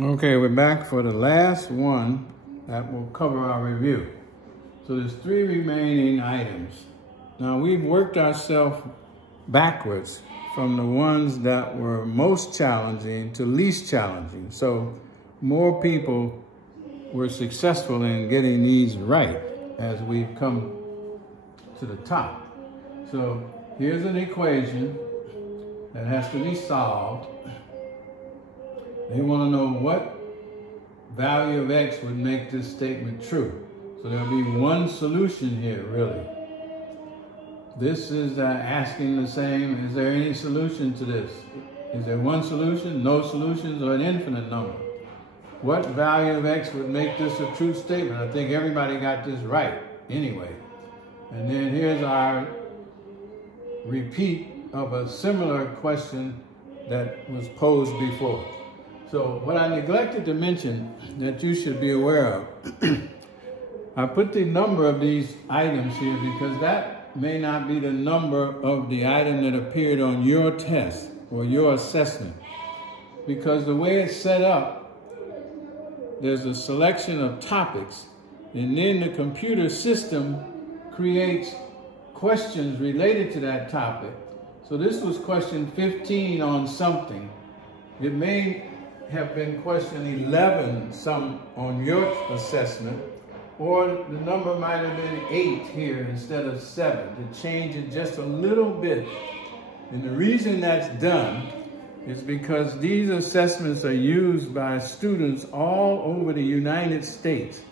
Okay, we're back for the last one that will cover our review. So there's 3 remaining items. Now we've worked ourselves backwards from the ones that were most challenging to least challenging. So more people were successful in getting these right as we've come to the top. So here's an equation that has to be solved. They want to know what value of x would make this statement true. So there'll be one solution here, really. This is asking the same, is there any solution to this? Is there one solution, no solutions, or an infinite number? What value of x would make this a true statement? I think everybody got this right anyway. And then here's our repeat of a similar question that was posed before. So what I neglected to mention that you should be aware of, I put the number of these items here because that may not be the number of the item that appeared on your test or your assessment. Because the way it's set up, there's a selection of topics, and then the computer system creates questions related to that topic. So this was question 15 on something. It may have been question 11 some on your assessment, or the number might have been 8 here instead of 7 to change it just a little bit. And the reason that's done is because these assessments are used by students all over the United States.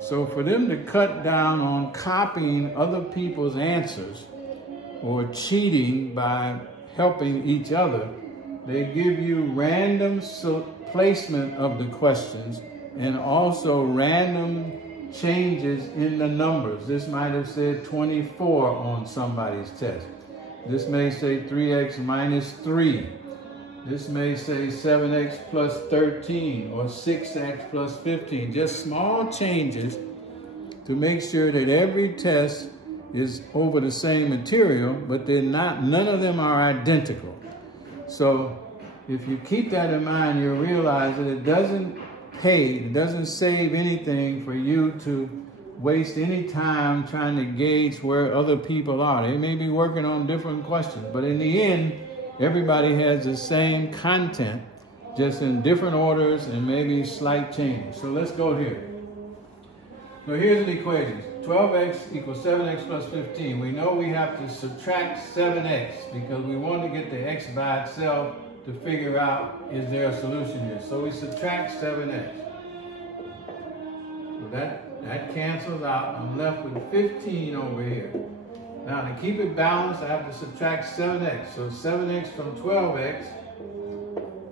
So for them to cut down on copying other people's answers or cheating by helping each other, they give you random placement of the questions and also random changes in the numbers. This might have said 24 on somebody's test. This may say 3x minus 3. This may say 7x plus 13 or 6x plus 15. Just small changes to make sure that every test is over the same material, but none of them are identical. So if you keep that in mind, you'll realize that it doesn't save anything for you to waste any time trying to gauge where other people are. They may be working on different questions, but in the end, everybody has the same content, just in different orders and maybe slight changes. So let's go here. So here's an equation. 12x equals 7x plus 15. We know we have to subtract 7x because we want to get the x by itself to figure out, is there a solution here? So we subtract 7x. So that cancels out. I'm left with 15 over here. Now to keep it balanced, I have to subtract 7x. So 7x from 12x.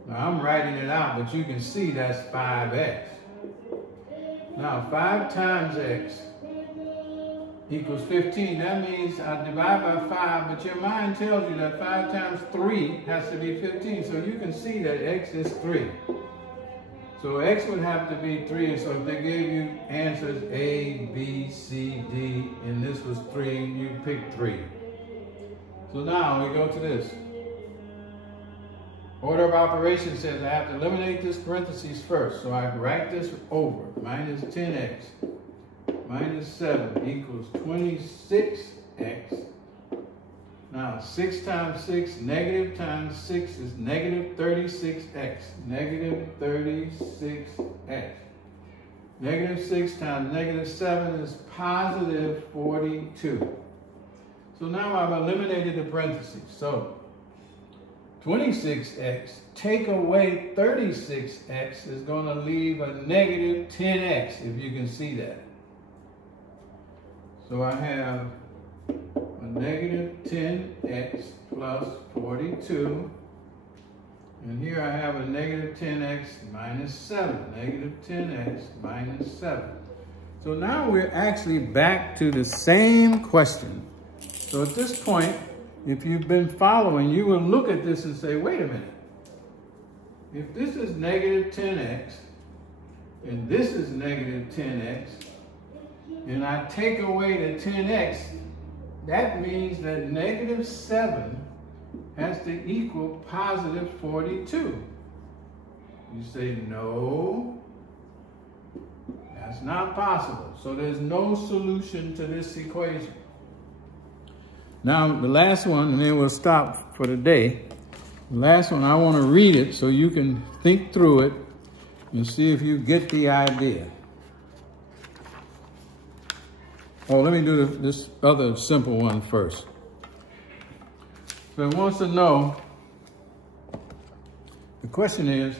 Now I'm writing it out, but you can see that's 5x. Now 5 times x equals 15. That means I divide by 5, but your mind tells you that 5 times 3 has to be 15. So you can see that x is 3. So x would have to be 3. So if they gave you answers A, B, C, D, and this was 3, you pick 3. So now we go to this. Order of operations says I have to eliminate this parentheses first. So I write this over. Minus 10x minus 7 equals 26x. Now 6 times 6, negative times 6 is negative 36x. Negative 36x. Negative 6 times negative 7 is positive 42. So now I've eliminated the parentheses. So 26x, take away 36x is going to leave a negative 10x, if you can see that. So I have a negative 10x plus 42. And here I have a negative 10x minus 7. Negative 10x minus 7. So now we're actually back to the same question. So at this point, if you've been following, you will look at this and say, wait a minute. If this is negative 10x, and this is negative 10x, and I take away the 10x, that means that negative 7 has to equal positive 42. You say, no, that's not possible. So there's no solution to this equation. Now, the last one, and then we'll stop for the day. The last one, I want to read it so you can think through it and see if you get the idea. Oh, let me do this other simple one first. So it wants to know, the question is,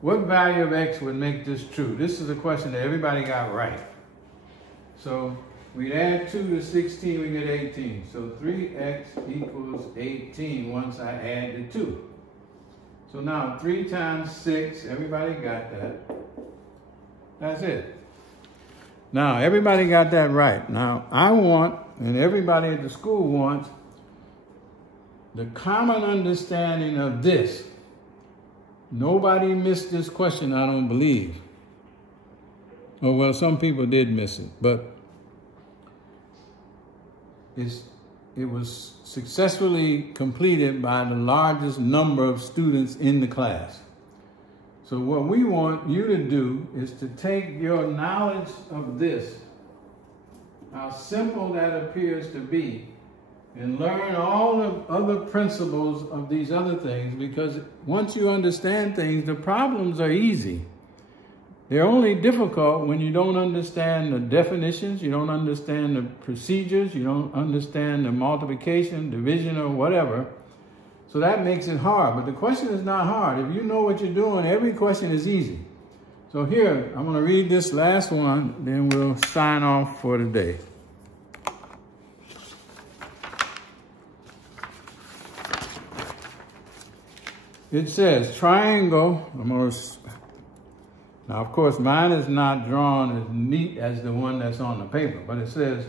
what value of x would make this true? This is a question that everybody got right. So we'd add 2 to 16, we get 18. So 3x equals 18 once I add the 2. So now 3 times 6, everybody got that. That's it. Now, everybody got that right. Now, I want, and everybody at the school wants, the common understanding of this. Nobody missed this question, I don't believe. Oh, well, some people did miss it, but it was successfully completed by the largest number of students in the class. So what we want you to do is to take your knowledge of this, how simple that appears to be, and learn all the other principles of these other things, because once you understand things, the problems are easy. They're only difficult when you don't understand the definitions, you don't understand the procedures, you don't understand the multiplication, division, or whatever. So that makes it hard, but the question is not hard. If you know what you're doing, every question is easy. So here, I'm going to read this last one, then we'll sign off for the day. It says triangle, now of course mine is not drawn as neat as the one that's on the paper, but it says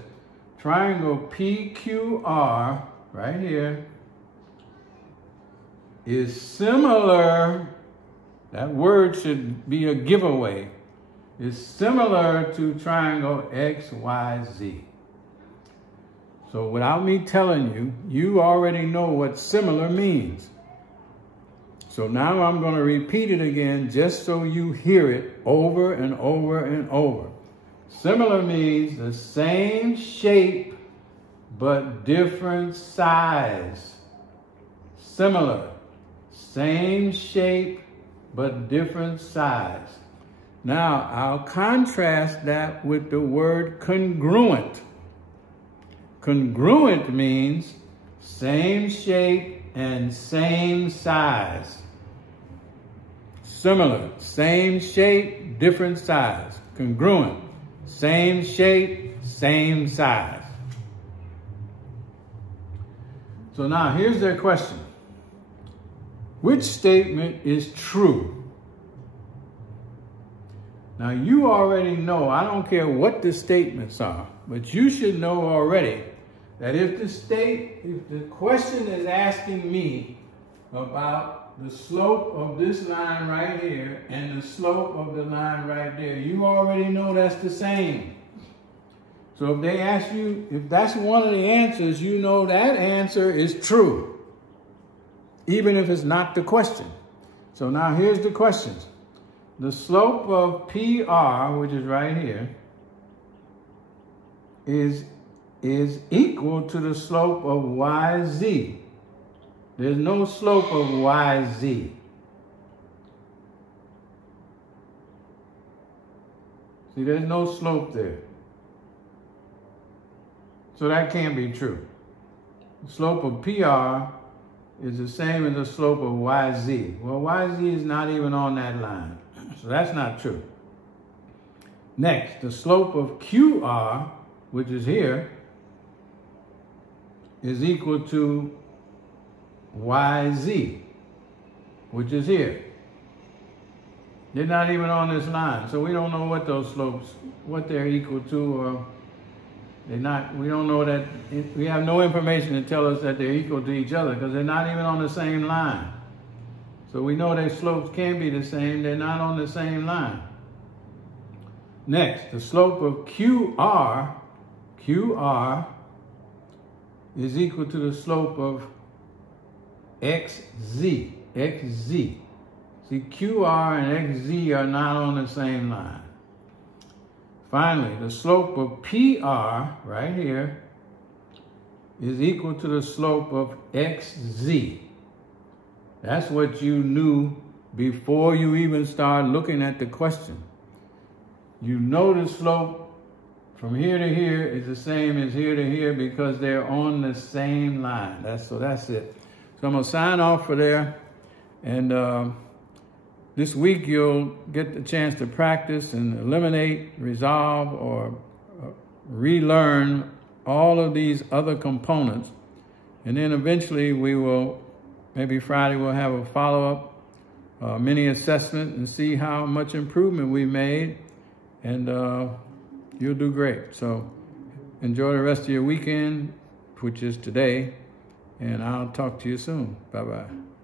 triangle PQR, right here, is similar, that word should be a giveaway, is similar to triangle XYZ. So without me telling you, you already know what similar means. So now I'm going to repeat it again just so you hear it over and over and over. Similar means the same shape but different size. Similar. Same shape, but different size. Now, I'll contrast that with the word congruent. Congruent means same shape and same size. Similar, same shape, different size. Congruent, same shape, same size. So now, here's their question. Which statement is true? Now you already know, I don't care what the statements are, but you should know already that if the question is asking me about the slope of this line right here and the slope of the line right there, you already know that's the same. So if they ask you, if that's one of the answers, you know that answer is true, even if it's not the question. So now here's the questions. The slope of PR, which is right here, is equal to the slope of YZ. There's no slope of YZ. See, there's no slope there. So that can't be true. The slope of PR is the same as the slope of YZ. Well, YZ is not even on that line, so that's not true. Next, the slope of QR, which is here, is equal to YZ, which is here. They're not even on this line, so we don't know what those slopes, what they're equal to, or they're not, we don't know that, we have no information to tell us that they're equal to each other because they're not even on the same line. So we know their slopes can be the same, they're not on the same line. Next, the slope of QR is equal to the slope of XZ. See, QR and XZ are not on the same line. Finally, the slope of PR, right here, is equal to the slope of XZ. That's what you knew before you even started looking at the question. You know the slope from here to here is the same as here to here because they're on the same line. So that's it. So I'm gonna sign off for there. And this week you'll get the chance to practice and eliminate, resolve, or relearn all of these other components. And then eventually we will, maybe Friday we'll have a follow-up mini assessment and see how much improvement we made. And you'll do great. So enjoy the rest of your weekend, which is today. And I'll talk to you soon. Bye-bye.